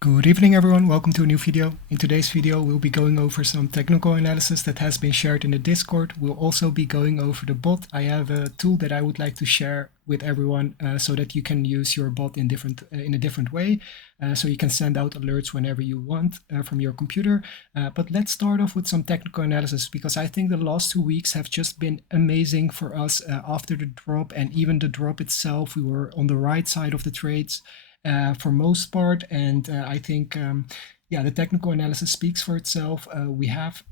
Good evening everyone, welcome to a new video. In today's video we'll be going over some technical analysis that has been shared in the Discord. We'll also be going over the bot. I have a tool that I would like to share with everyone so that you can use your bot in a different way. So you can send out alerts whenever you want from your computer. But let's start off with some technical analysis because I think the last 2 weeks have just been amazing for us after the drop, and even the drop itself. We were on the right side of the trades for most part, and I think yeah, the technical analysis speaks for itself. We have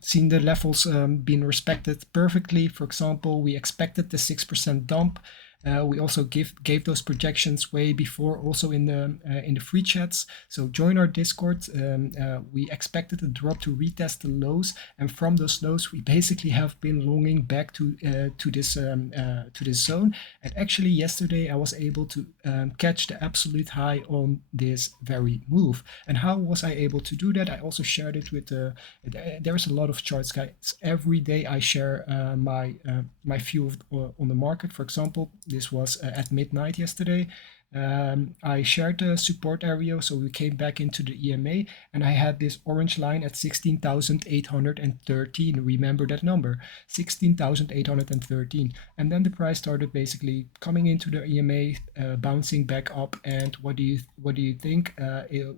seen the levels being respected perfectly. For example, we expected the 6% dump. We also gave those projections way before, also in the free chats. So join our Discord. We expected the drop to retest the lows, and from those lows, we basically have been longing back to this zone. And actually, yesterday I was able to catch the absolute high on this very move. And how was I able to do that? I also shared it with there's a lot of charts, guys. Every day I share my view on the market. For example, this was at midnight yesterday. I shared the support area, so we came back into the EMA, and I had this orange line at 16,813. Remember that number, 16,813. And then the price started basically coming into the EMA, bouncing back up. And what do you think?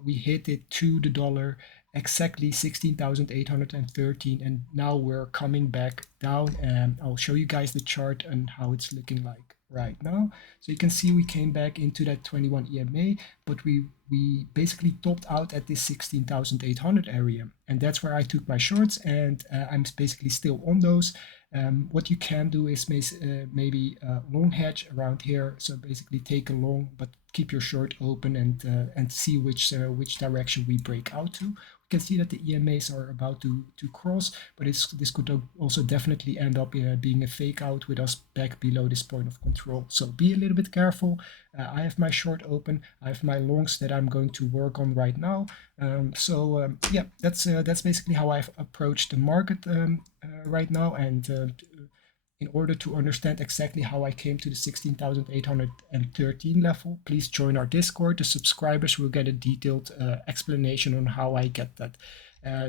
We hit it to the dollar, exactly 16,813, and now we're coming back down, and I'll show you guys the chart and how it's looking like right now. So you can see we came back into that 21 EMA, but we basically topped out at this 16,800 area, and that's where I took my shorts, and I'm basically still on those. What you can do is maybe long hedge around here, so basically take a long but keep your short open and see which direction we break out to. We can see that the EMAs are about to cross, but this could also definitely end up being a fake out with us back below this point of control. So be a little bit careful. I have my short open. I have my longs that I'm going to work on right now. Yeah, that's basically how I've approached the market right now. And in order to understand exactly how I came to the 16,813 level, please join our Discord. The subscribers will get a detailed explanation on how I get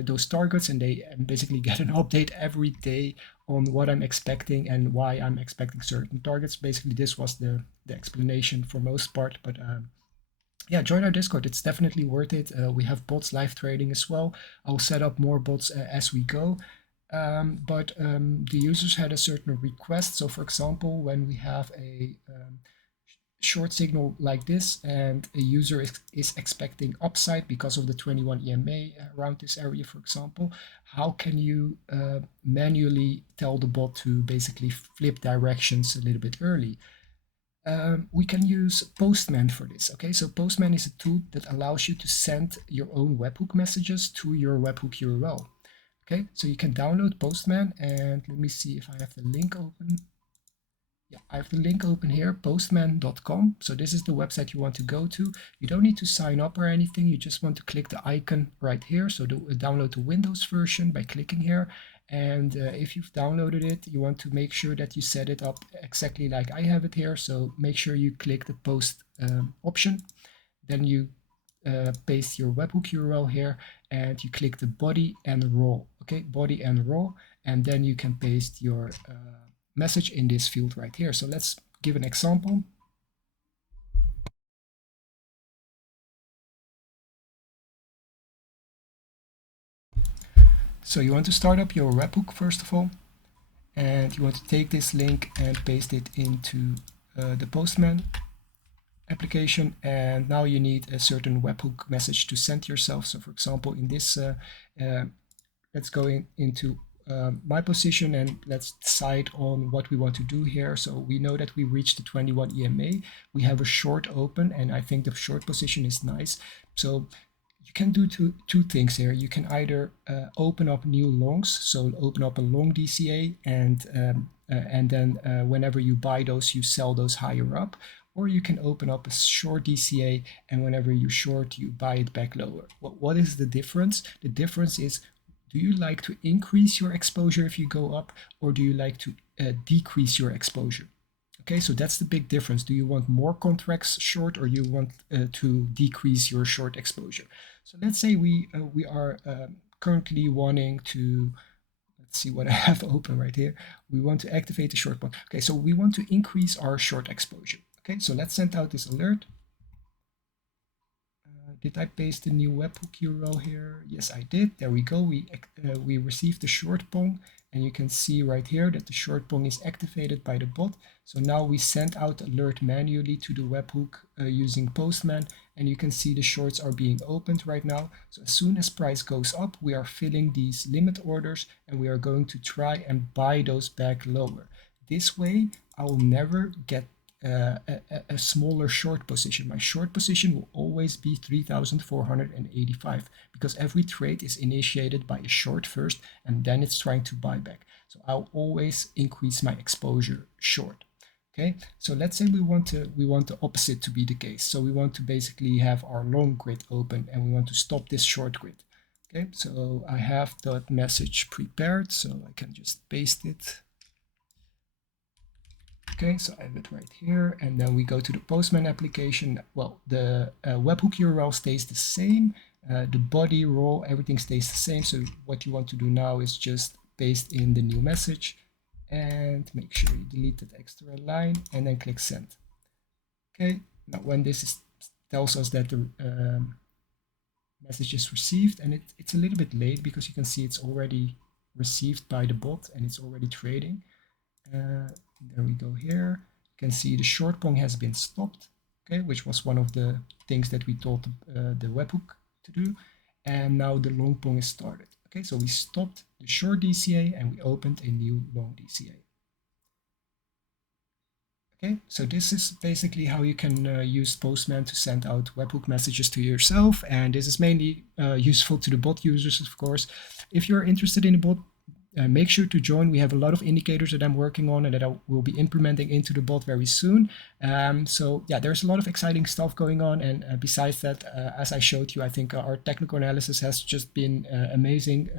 those targets, and they basically get an update every day on what I'm expecting and why I'm expecting certain targets. Basically, this was the explanation for most part, but yeah, join our Discord. It's definitely worth it. We have bots live trading as well. I'll set up more bots as we go. But the users had a certain request. So for example, when we have a short signal like this and a user is expecting upside because of the 21 EMA around this area, for example, how can you manually tell the bot to basically flip directions a little bit early? We can use Postman for this. Okay, so Postman is a tool that allows you to send your own webhook messages to your webhook URL. Okay, so you can download Postman, and let me see if I have the link open. Yeah, I have the link open here, postman.com. So this is the website you want to go to. You don't need to sign up or anything. You just want to click the icon right here. So download the Windows version by clicking here. And if you've downloaded it, you want to make sure that you set it up exactly like I have it here. So make sure you click the post option. Then you paste your webhook URL here, and you click the body and raw. Okay, body and raw, and then you can paste your message in this field right here. So let's give an example. So you want to start up your webhook first of all, and you want to take this link and paste it into the Postman application, and now you need a certain webhook message to send yourself. So for example, in this let's go into my position, and let's decide on what we want to do here. So we know that we reached the 21 EMA. We have a short open, and I think the short position is nice. So you can do two things here. You can either open up new longs, so open up a long DCA, and then whenever you buy those, you sell those higher up. Or you can open up a short DCA, and whenever you short, you buy it back lower. What is the difference? The difference is, do you like to increase your exposure if you go up, or do you like to decrease your exposure? Okay, so that's the big difference. Do you want more contracts short, or you want to decrease your short exposure? So let's say we are currently wanting to, let's see what I have open right here. We want to activate the short bond. Okay, so we want to increase our short exposure. Okay, so let's send out this alert. Did I paste the new webhook URL here? Yes, I did. There we go. We received the short pong, and you can see right here that the short pong is activated by the bot. So now we send out alert manually to the webhook using Postman, and you can see the shorts are being opened right now. So as soon as price goes up, we are filling these limit orders, and we are going to try and buy those back lower. This way, I will never get a smaller short position. My short position will always be 3,485 because every trade is initiated by a short first and then it's trying to buy back. So I'll always increase my exposure short. Okay, so let's say we want the opposite to be the case. So we want to basically have our long grid open and we want to stop this short grid. Okay, so I have that message prepared, so I can just paste it. Okay, so I have it right here, and then we go to the Postman application. Well, the webhook URL stays the same, the body, role, everything stays the same. So what you want to do now is just paste in the new message and make sure you delete that extra line and then click send. Okay, now when tells us that the message is received, and it's a little bit late because you can see it's already received by the bot and it's already trading. There we go here. You can see the short pong has been stopped, okay, which was one of the things that we told the webhook to do. And now the long pong is started. Okay, so we stopped the short DCA and we opened a new long DCA. Okay, so this is basically how you can use Postman to send out webhook messages to yourself. And this is mainly useful to the bot users, of course. If you're interested in the bot, make sure to join. We have a lot of indicators that I'm working on and that I will be implementing into the bot very soon. So yeah, there's a lot of exciting stuff going on. And besides that, as I showed you, I think our technical analysis has just been amazing.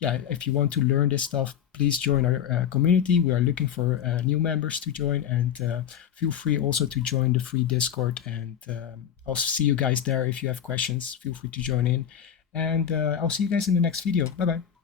Yeah, if you want to learn this stuff, please join our community. We are looking for new members to join, and feel free also to join the free Discord. And I'll see you guys there. If you have questions, feel free to join in. And I'll see you guys in the next video. Bye-bye.